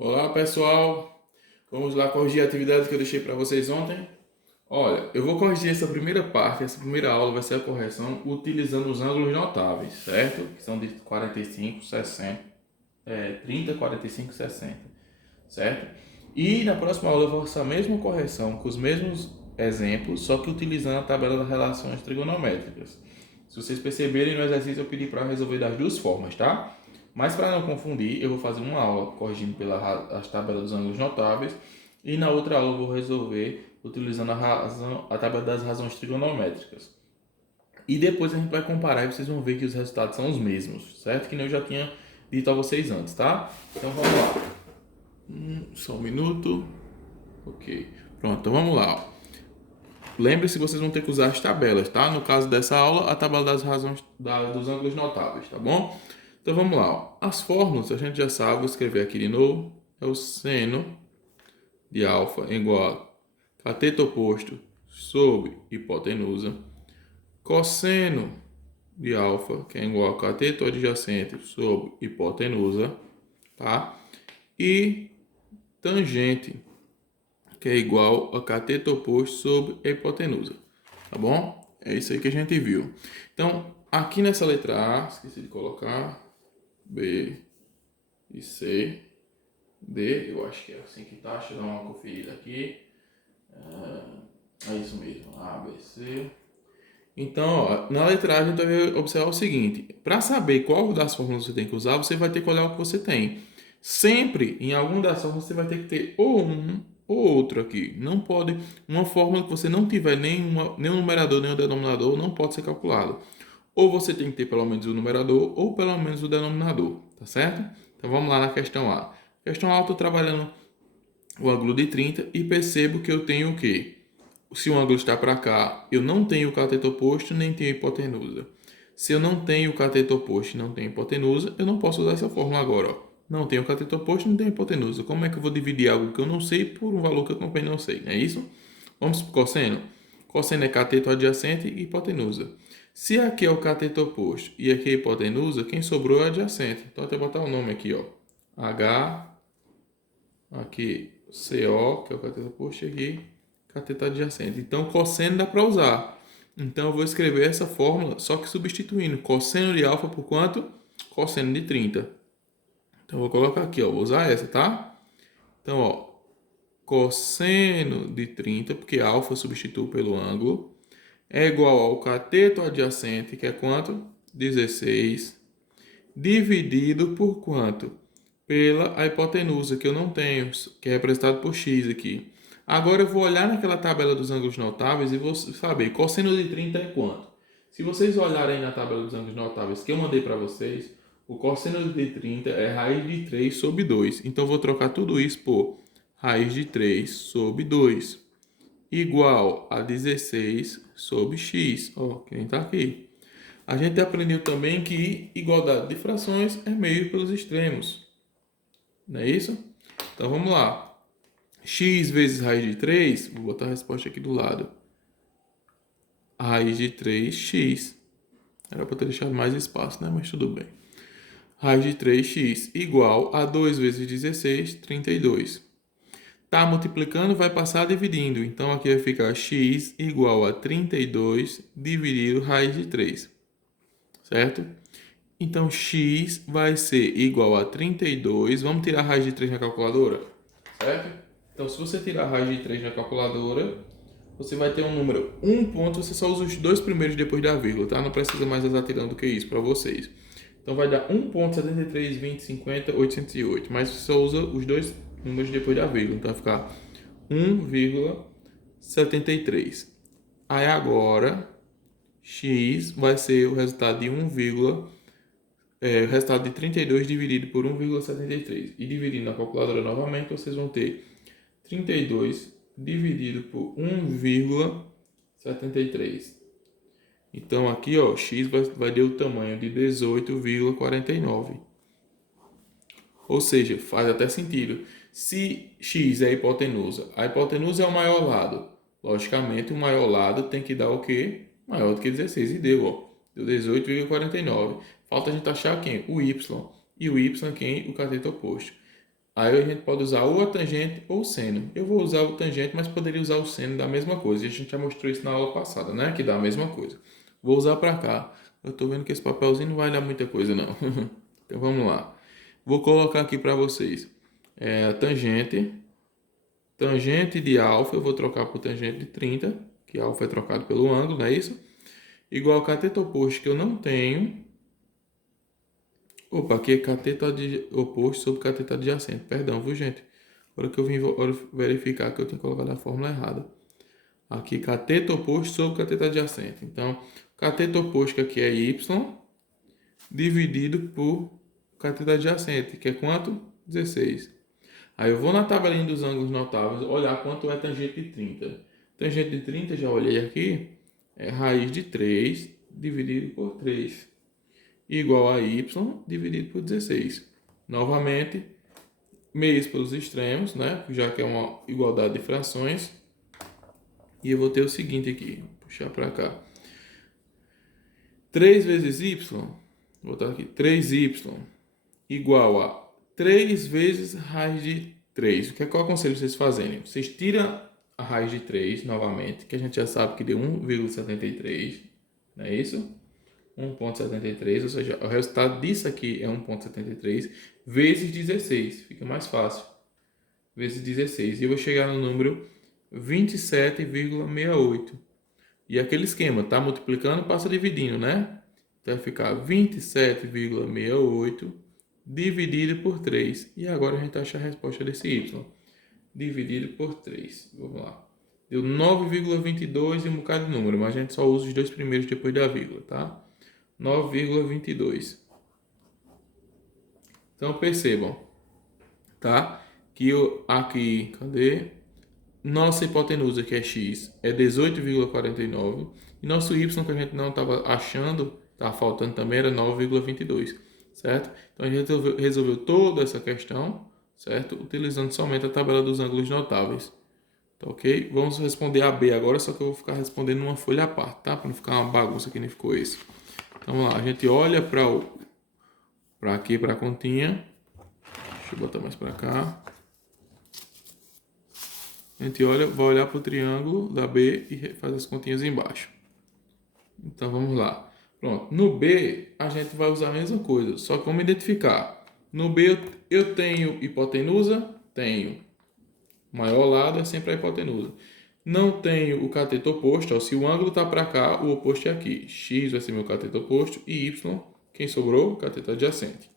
Olá pessoal, vamos lá corrigir a atividade que eu deixei para vocês ontem. Olha, eu vou corrigir essa primeira parte, essa primeira aula vai ser a correção utilizando os ângulos notáveis, certo? Que são de 45, 60, 30, 45, 60, certo? E na próxima aula eu vou fazer a mesma correção com os mesmos exemplos, só que utilizando a tabela das relações trigonométricas. Se vocês perceberem no exercício eu pedi para resolver das duas formas, tá? Mas para não confundir, eu vou fazer uma aula corrigindo as tabelas dos ângulos notáveis e na outra aula eu vou resolver utilizando a tabela das razões trigonométricas. E depois a gente vai comparar e vocês vão ver que os resultados são os mesmos, certo? Que nem eu já tinha dito a vocês antes, tá? Então vamos lá. Só um minuto. Ok. Pronto, então vamos lá. Lembre-se que vocês vão ter que usar as tabelas, tá? No caso dessa aula, a tabela das razões dos ângulos notáveis, tá bom? Então vamos lá. As fórmulas a gente já sabe, vou escrever aqui de novo. É o seno de alfa igual a cateto oposto sobre hipotenusa. Cosseno de alfa, que é igual a cateto adjacente sobre hipotenusa, tá? E tangente, que é igual a cateto oposto sobre a hipotenusa, tá bom? É isso aí que a gente viu. Então, aqui nessa letra A, esqueci de colocar, B e C, D, eu acho que é assim que tá, deixa eu dar uma conferida aqui. É isso mesmo, A, B, C. Então, ó, na letra A a gente vai observar o seguinte: para saber qual das fórmulas você tem que usar, você vai ter que olhar o que você tem. Sempre, em alguma das fórmulas, você vai ter que ter ou um ou outro aqui. Não pode, uma fórmula que você não tiver nem o numerador nem o denominador, não pode ser calculado. Ou você tem que ter pelo menos o numerador ou pelo menos o denominador, tá certo? Então vamos lá na questão A. Questão A, eu estou trabalhando o ângulo de 30 e percebo que eu tenho o quê? Se o ângulo está para cá, eu não tenho o cateto oposto nem tenho hipotenusa. Se eu não tenho o cateto oposto e não tenho hipotenusa, eu não posso usar essa fórmula agora. Ó. Não tenho cateto oposto, não tenho hipotenusa. Como é que eu vou dividir algo que eu não sei por um valor que eu também não sei? Não é isso? Vamos para o cosseno. Cosseno é cateto adjacente e hipotenusa. Se aqui é o cateto oposto e aqui é a hipotenusa, quem sobrou é o adjacente. Então, eu vou botar o nome aqui, ó. H, aqui CO, que é o cateto oposto, e aqui cateto adjacente. Então, cosseno dá para usar. Então, eu vou escrever essa fórmula, só que substituindo cosseno de alfa por quanto? Cosseno de 30. Então, eu vou colocar aqui, ó, vou usar essa, tá? Então, ó, cosseno de 30, porque alfa substituo pelo ângulo, é igual ao cateto adjacente, que é quanto? 16, dividido por quanto? Pela a hipotenusa, que eu não tenho, que é representado por x aqui. Agora eu vou olhar naquela tabela dos ângulos notáveis e vou saber cosseno de 30 é quanto. Se vocês olharem na tabela dos ângulos notáveis que eu mandei para vocês, o cosseno de 30 é raiz de 3 sobre 2. Então eu vou trocar tudo isso por raiz de 3 sobre 2 igual a 16 sobre x. Ó, quem está aqui. A gente aprendeu também que igualdade de frações é meio pelos extremos. Não é isso? Então vamos lá. X vezes raiz de 3, vou botar a resposta aqui do lado. Raiz de 3x. Era para ter deixado mais espaço, né? Mas tudo bem. Raiz de 3x igual a 2 vezes 16, 32. Tá multiplicando, vai passar dividindo. Então aqui vai ficar x igual a 32 dividido raiz de 3. Certo? Então x vai ser igual a 32. Vamos tirar a raiz de 3 na calculadora? Certo? Então se você tirar a raiz de 3 na calculadora, você vai ter um número 1 ponto, você só usa os dois primeiros depois da vírgula, tá? Não precisa mais exatirando do que isso para vocês. Então vai dar 1,73, 20, 50, 808. Mas você só usa os dois números depois da vírgula. Então vai ficar 1,73. Aí agora, x vai ser o resultado de o resultado de 32 dividido por 1,73. E dividindo na calculadora novamente, vocês vão ter 32 dividido por 1,73. Então aqui, ó, x vai ter o tamanho de 18,49. Ou seja, faz até sentido. Se x é a hipotenusa é o maior lado. Logicamente, o maior lado tem que dar o quê? Maior do que 16. E deu, ó. Deu 18,49. Falta a gente achar quem? O y. E o y quem? O cateto oposto. Aí a gente pode usar ou a tangente ou o seno. Eu vou usar o tangente, mas poderia usar o seno da mesma coisa. E a gente já mostrou isso na aula passada, né? Que dá a mesma coisa. Vou usar para cá. Eu estou vendo que esse papelzinho não vai dar muita coisa, não. Então vamos lá. Vou colocar aqui para vocês a tangente. Tangente de alfa, eu vou trocar por tangente de 30, que alfa é trocado pelo ângulo, não é isso? Igual cateto oposto, que eu não tenho. Opa, aqui é cateto oposto sobre cateto adjacente. Perdão, viu, gente? Agora que eu vim verificar que eu tinha colocado a fórmula errada. Aqui, cateto oposto sobre cateto adjacente. Então, cateto oposto, que aqui é y, dividido por cateto adjacente, que é quanto? 16. Aí eu vou na tabelinha dos ângulos notáveis, olhar quanto é tangente de 30. Tangente de 30, já olhei aqui, é raiz de 3 dividido por 3. Igual a y dividido por 16. Novamente, meios pelos extremos, né? Já que é uma igualdade de frações. E eu vou ter o seguinte aqui, vou puxar para cá. 3 vezes y, vou botar aqui, 3y igual a 3 vezes raiz de 3. Qual aconselho vocês fazerem? Vocês tiram a raiz de 3 novamente, que a gente já sabe que deu 1,73, não é isso? 1,73, ou seja, o resultado disso aqui é 1,73 vezes 16, fica mais fácil, vezes 16, e eu vou chegar no número 27,68, e aquele esquema, tá multiplicando, passa dividindo, né? Então vai ficar 27,68 dividido por 3, e agora a gente acha a resposta desse y, dividido por 3, vamos lá. Deu 9,22 e um bocado de número, mas a gente só usa os dois primeiros depois da vírgula, tá? 9,22. Então percebam, tá? Que aqui, cadê? Nossa hipotenusa, que é x, é 18,49. E nosso y, que a gente não estava achando, estava faltando também, era 9,22, certo? Então a gente resolveu toda essa questão, certo? Utilizando somente a tabela dos ângulos notáveis. Tá ok? Vamos responder a B agora, só que eu vou ficar respondendo numa folha à parte, tá? Para não ficar uma bagunça que nem ficou isso. Então vamos lá, a gente olha para aqui, para a continha. Deixa eu botar mais para cá. A gente vai olhar para o triângulo da B e faz as continhas embaixo. Então vamos lá. Pronto, no B a gente vai usar a mesma coisa, só que vamos identificar. No B eu tenho hipotenusa? Tenho. O maior lado é sempre a hipotenusa. Não tenho o cateto oposto, ó, se o ângulo está para cá, o oposto é aqui. X vai ser meu cateto oposto e Y, quem sobrou? Cateto adjacente.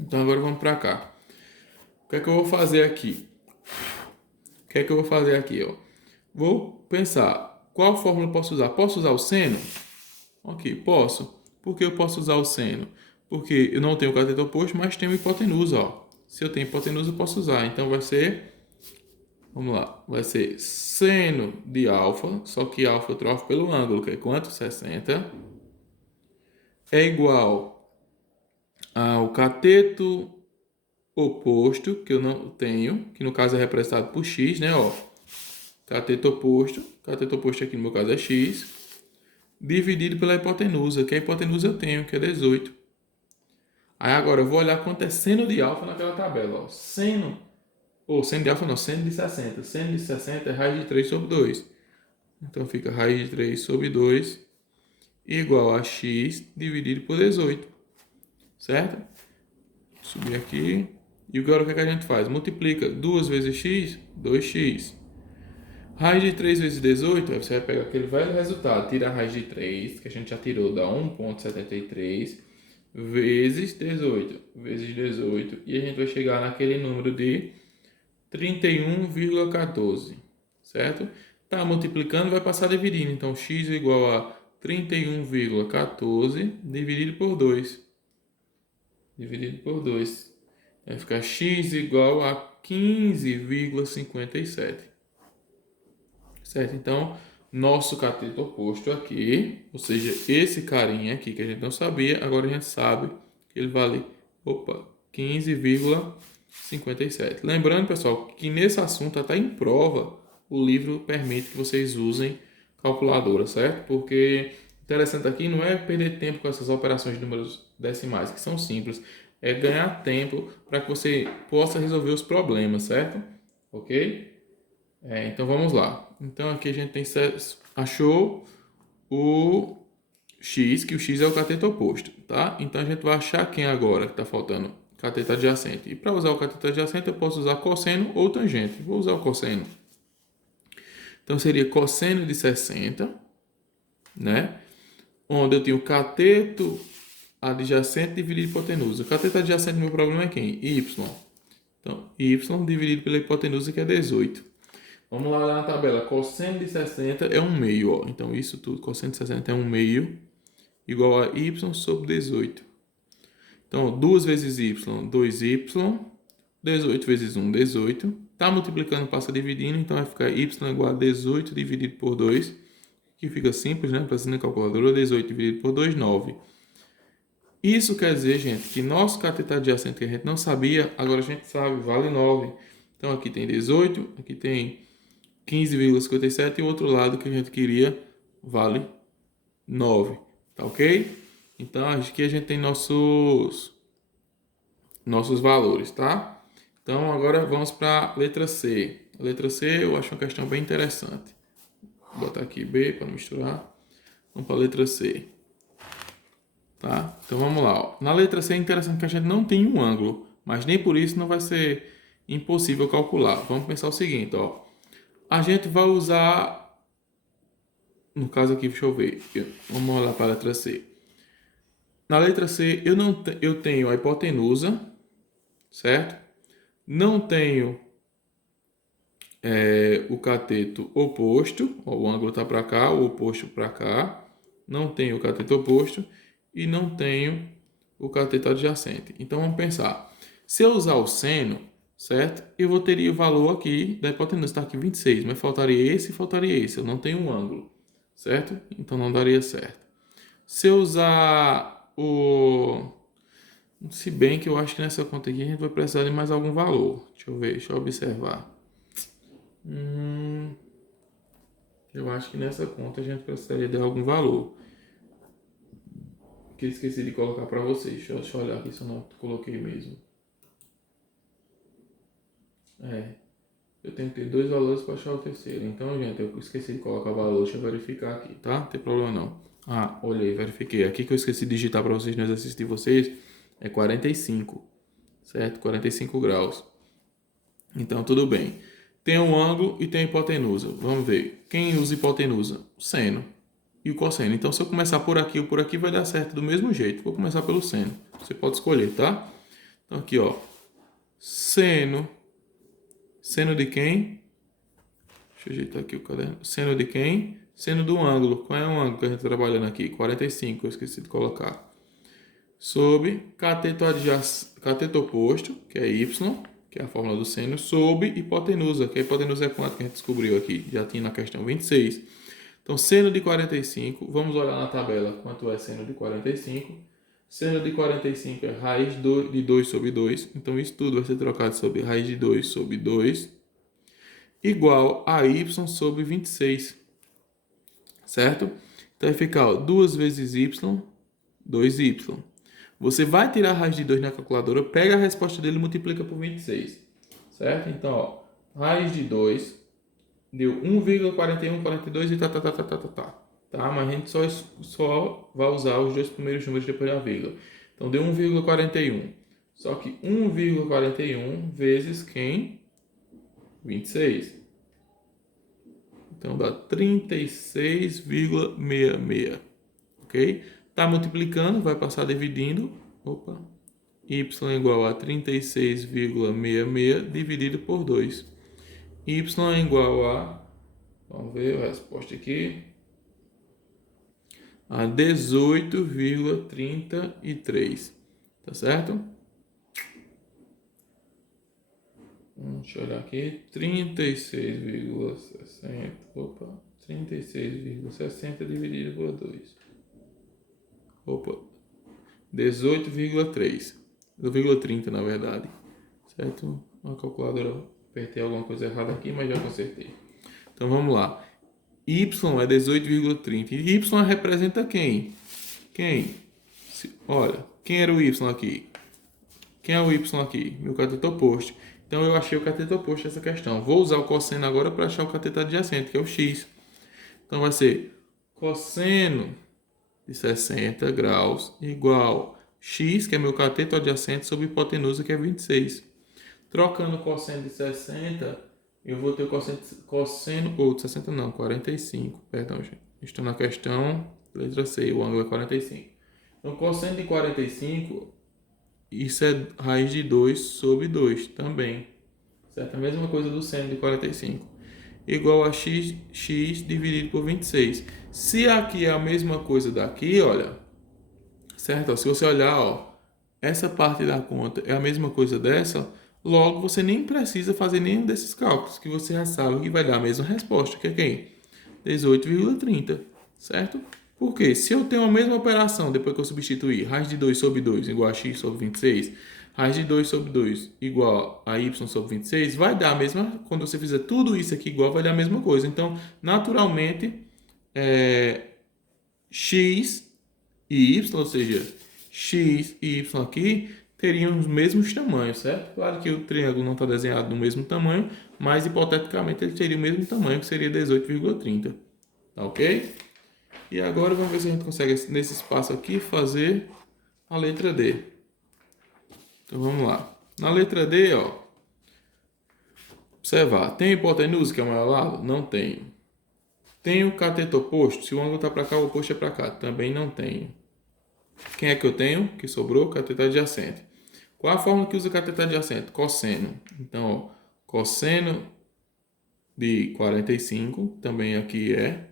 Então agora vamos para cá. O que é que eu vou fazer aqui? Ó? Vou pensar, qual fórmula eu posso usar? Posso usar o seno? Ok, posso. Por que eu posso usar o seno? Porque eu não tenho o cateto oposto, mas tenho hipotenusa, ó. Se eu tenho hipotenusa, eu posso usar. Então vai ser... Vamos lá, vai ser seno de alfa, só que alfa eu troco pelo ângulo, que é quanto? 60. É igual ao cateto oposto, que eu não tenho, que no caso é representado por x, né? Ó, cateto oposto aqui no meu caso é x, dividido pela hipotenusa, que a hipotenusa eu tenho, que é 18. Aí agora eu vou olhar quanto é seno de alfa naquela tabela, ó. Seno de alfa não, seno de 60. Seno de 60 é raiz de 3 sobre 2. Então fica raiz de 3 sobre 2 igual a x dividido por 18. Certo? Vou subir aqui. E agora o que a gente faz? Multiplica 2 vezes x, 2x. Raiz de 3 vezes 18, aí você vai pegar aquele velho resultado. Tira a raiz de 3, que a gente já tirou, dá 1,73 vezes 18. Vezes 18. E a gente vai chegar naquele número de 31,14, certo? Tá multiplicando, vai passar dividindo. Então, x é igual a 31,14 dividido por 2. Dividido por 2. Vai ficar x igual a 15,57. Certo? Então, nosso cateto oposto aqui, ou seja, esse carinha aqui que a gente não sabia, agora a gente sabe que ele vale, 15,57. Lembrando, pessoal, que nesse assunto, até em prova, o livro permite que vocês usem calculadora, certo? Porque interessante aqui não é perder tempo com essas operações de números decimais, que são simples, é ganhar tempo para que você possa resolver os problemas, certo? Ok? Então vamos lá. Então aqui a gente achou o x, que o x é o cateto oposto, tá? Então a gente vai achar quem agora que está faltando? Cateto adjacente. E para usar o cateto adjacente eu posso usar cosseno ou tangente. Vou usar o cosseno. Então seria cosseno de 60, né? Onde eu tenho cateto adjacente dividido por hipotenusa. O cateto adjacente, meu problema é quem? Y. Então, y dividido pela hipotenusa, que é 18. Vamos lá na tabela. Cosseno de 60 é 1 meio, ó. Então, isso tudo, cosseno de 60 é 1 meio, igual a y sobre 18. Então, 2 vezes y, 2y. 18 vezes 1, 18. Tá multiplicando, passa dividindo, então vai ficar y igual a 18 dividido por 2, que fica simples, né? Para na calculadora, 18 dividido por 2, 9. Isso quer dizer, gente, que nosso cateto adjacente que a gente não sabia, agora a gente sabe, vale 9. Então aqui tem 18, aqui tem 15,57 e o outro lado que a gente queria vale 9. Tá ok? Então aqui a gente tem nossos valores, tá? Então agora vamos para a letra C. A letra C eu acho uma questão bem interessante. Vou botar aqui B para misturar. Vamos para a letra C. Tá? Então vamos lá. Ó. Na letra C é interessante que a gente não tem um ângulo, mas nem por isso não vai ser impossível calcular. Vamos pensar o seguinte, ó. A gente vai usar, no caso aqui, deixa eu ver. Vamos olhar para a letra C. Na letra C eu tenho a hipotenusa, certo? Não tenho o cateto oposto, ó, o ângulo está para cá, o oposto para cá. Não tenho o cateto oposto e não tenho o cateto adjacente. Então vamos pensar. Se eu usar o seno, certo? Eu teria o valor aqui da hipotenusa, está aqui 26, mas faltaria esse e faltaria esse. Eu não tenho um ângulo, certo? Então não daria certo. Se eu usar o... Se bem que eu acho que nessa conta aqui a gente vai precisar de mais algum valor. Deixa eu ver, deixa eu observar. Eu acho que nessa conta a gente precisaria de algum valor. Que eu esqueci de colocar para vocês. Deixa eu olhar aqui se eu não coloquei mesmo. Eu tenho que ter 2 valores para achar o terceiro. Então, gente, eu esqueci de colocar o valor. Deixa eu verificar aqui, tá? Não tem problema não. Olhei, verifiquei. Aqui que eu esqueci de digitar para vocês no exercício de vocês é 45, certo? 45 graus. Então, tudo bem. Tem um ângulo e tem a hipotenusa. Vamos ver. Quem usa hipotenusa? O seno e o cosseno. Então, se eu começar por aqui ou por aqui, vai dar certo do mesmo jeito. Vou começar pelo seno. Você pode escolher, tá? Então, aqui, ó. Seno. Seno de quem? Deixa eu ajeitar aqui o caderno. Seno de quem? Seno do ângulo. Qual é o ângulo que a gente está trabalhando aqui? 45, eu esqueci de colocar. Sobre cateto oposto, que é y, que é a fórmula do seno, sobre hipotenusa, que a hipotenusa é quanto que a gente descobriu aqui? Já tinha na questão 26. Então, seno de 45, vamos olhar na tabela quanto é seno de 45. Seno de 45 é raiz de 2 sobre 2. Então, isso tudo vai ser trocado sobre raiz de 2 sobre 2, igual a y sobre 26. Certo? Então, vai ficar 2 vezes y, 2y. Você vai tirar a raiz de 2 na calculadora, pega a resposta dele e multiplica por 26. Certo? Então, ó, raiz de 2 deu 1,4142 e tá. Mas a gente só vai usar os dois primeiros números depois da vírgula. Então, deu 1,41. Só que 1,41 vezes quem? 26. Então, dá 36,66. Ok? Tá multiplicando, vai passar dividindo. Y igual a 36,66 dividido por 2. Y é igual a... Vamos ver a resposta aqui. A 18,33. Tá certo? Deixa eu olhar aqui. 36,60. 36,60 dividido por 2. 18,3. 0,30 na verdade. Certo? Uma calculadora. Apertei alguma coisa errada aqui, mas já consertei. Então vamos lá. Y é 18,30. E Y representa quem? Quem? Olha, quem era o Y aqui? Quem é o y aqui? Meu cateto oposto. Então eu achei o cateto oposto dessa questão. Vou usar o cosseno agora para achar o cateto adjacente, que é o x. Então vai ser cosseno de 60 graus igual x, que é meu cateto adjacente, sobre hipotenusa, que é 26. Trocando o cosseno de 60, eu vou ter o cosseno ou de 60 não, 45. Perdão, gente. Estou na questão, letra C, o ângulo é 45. Então, cosseno de 45, isso é raiz de 2 sobre 2 também. Certo? A mesma coisa do seno de 45. Igual a x dividido por 26. Se aqui é a mesma coisa daqui, olha, certo? Se você olhar, ó, essa parte da conta é a mesma coisa dessa, logo você nem precisa fazer nenhum desses cálculos, que você já sabe que vai dar a mesma resposta, que é quem? 18,30, certo? Porque se eu tenho a mesma operação, depois que eu substituir raiz de 2 sobre 2 igual a x sobre 26, raiz de 2 sobre 2 igual a y sobre 26, vai dar a mesma, quando você fizer tudo isso aqui igual, vai dar a mesma coisa. Então, naturalmente, x e y, ou seja, x e y aqui, teriam os mesmos tamanhos, certo? Claro que o triângulo não está desenhado no mesmo tamanho, mas hipoteticamente ele teria o mesmo tamanho, que seria 18,30. Tá ok? E agora vamos ver se a gente consegue, nesse espaço aqui, fazer a letra D. Então vamos lá. Na letra D, ó, observar. Tem hipotenusa, que é o maior lado? Não tenho. Tenho cateto oposto? Se o ângulo está para cá, o oposto é para cá. Também não tenho. Quem é que eu tenho? Que sobrou? Cateto adjacente. Qual a forma que usa cateto adjacente? Cosseno. Então, ó, cosseno de 45, também aqui é.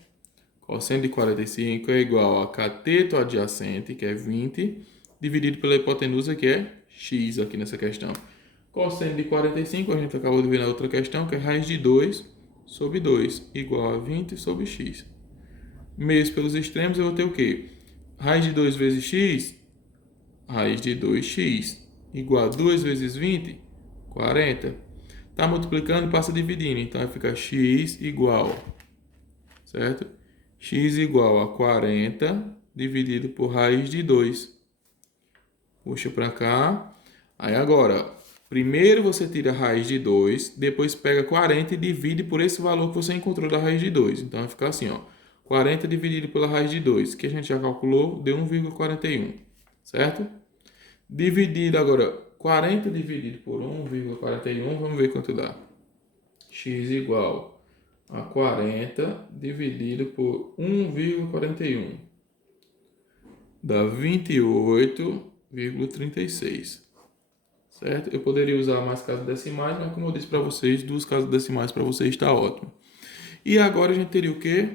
Cosseno de 45 é igual a cateto adjacente, que é 20, dividido pela hipotenusa, que é x aqui nessa questão. Cosseno de 45, a gente acabou de ver na outra questão, que é raiz de 2 sobre 2, igual a 20 sobre x. Mesmo pelos extremos, eu vou ter o quê? Raiz de 2 vezes x, raiz de 2x, igual a 2 vezes 20, 40. Está multiplicando e passa dividindo, então vai ficar x igual, certo? X igual a 40 dividido por raiz de 2. Puxa para cá. Aí agora, primeiro você tira a raiz de 2, depois pega 40 e divide por esse valor que você encontrou da raiz de 2. Então vai ficar assim, ó. 40 dividido pela raiz de 2, que a gente já calculou, deu 1,41, certo? Dividido agora, 40 dividido por 1,41, vamos ver quanto dá. X igual a 40 dividido por 1,41. Dá 28,36. Certo? Eu poderia usar mais casas decimais, mas como eu disse para vocês, 2 casas decimais para vocês está ótimo. E agora a gente teria o quê?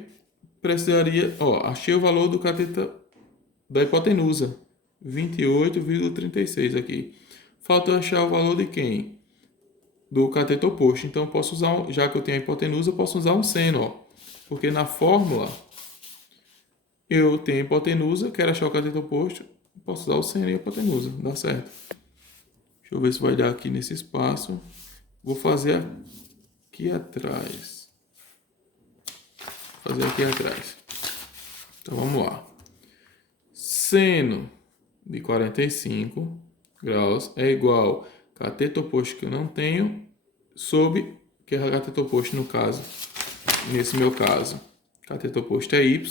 Precisaria, ó, achei o valor do cateto da hipotenusa, 28,36 aqui. Falta achar o valor de quem? Do cateto oposto. Então eu posso usar, já que eu tenho a hipotenusa, eu posso usar um seno, ó. Porque na fórmula eu tenho a hipotenusa, quero achar o cateto oposto, posso usar o seno e a hipotenusa, dá certo. Deixa eu ver se vai dar aqui nesse espaço. Vou fazer aqui atrás. Fazer aqui atrás. Então vamos lá. Seno de 45 graus é igual cateto oposto que eu não tenho sobre, que é cateto oposto no caso, nesse meu caso. Cateto oposto é y.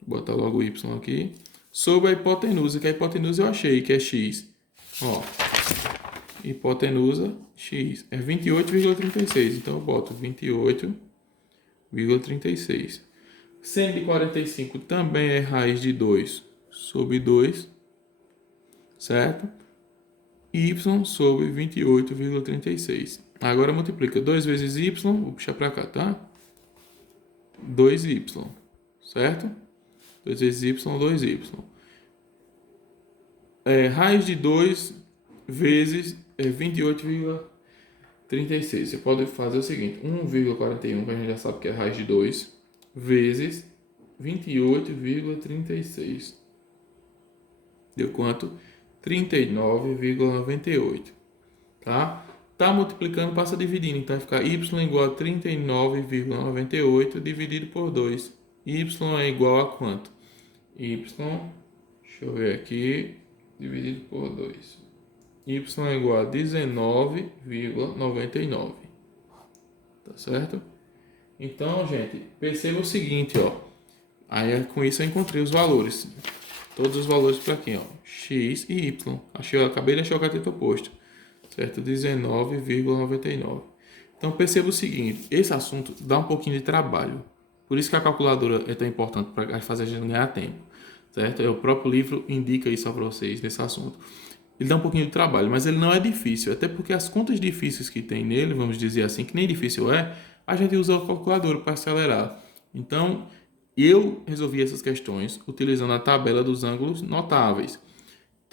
Vou botar logo o y aqui. Sobre a hipotenusa, que a hipotenusa eu achei, que é x. Ó, hipotenusa x é 28,36. Então eu boto 28,36. Seno de 45 também é raiz de 2 sobre 2, certo? Y sobre 28,36. Agora multiplica 2 vezes y, vou puxar para cá, tá? 2y, certo? 2 vezes y, 2y. Raiz de 2 vezes 28,36. Você pode fazer o seguinte, 1,41, que a gente já sabe que é raiz de 2, vezes 28,36. Deu quanto? 39,98. Tá? Tá multiplicando, passa dividindo. Então vai ficar y igual a 39,98 dividido por 2. Y é igual a quanto? Y, deixa eu ver aqui, dividido por 2. Y é igual a 19,99. Tá certo? Então, gente, perceba o seguinte, ó. Aí com isso eu encontrei os valores. Todos os valores para aqui, ó. X e Y. Acabei de achar o cateto oposto. Certo? 19,99. Então perceba o seguinte, esse assunto dá um pouquinho de trabalho. Por isso que a calculadora é tão importante para fazer a gente ganhar tempo. Certo? O próprio livro indica isso para vocês nesse assunto. Ele dá um pouquinho de trabalho, mas ele não é difícil. Até porque as contas difíceis que tem nele, vamos dizer assim, que nem difícil é, a gente usa a calculadora para acelerar. Então, eu resolvi essas questões utilizando a tabela dos ângulos notáveis.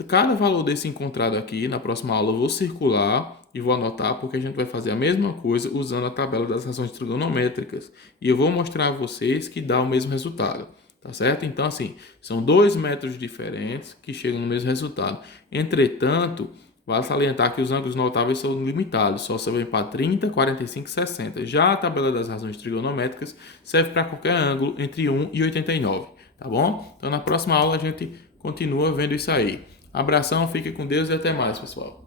Cada valor desse encontrado aqui, na próxima aula eu vou circular e vou anotar, porque a gente vai fazer a mesma coisa usando a tabela das razões trigonométricas. E eu vou mostrar a vocês que dá o mesmo resultado, tá certo? Então, assim, são dois métodos diferentes que chegam no mesmo resultado. Entretanto, vale salientar que os ângulos notáveis são limitados, só servem para 30, 45 e 60. Já a tabela das razões trigonométricas serve para qualquer ângulo entre 1 e 89, tá bom? Então, na próxima aula a gente continua vendo isso aí. Abração, fique com Deus e até mais, pessoal.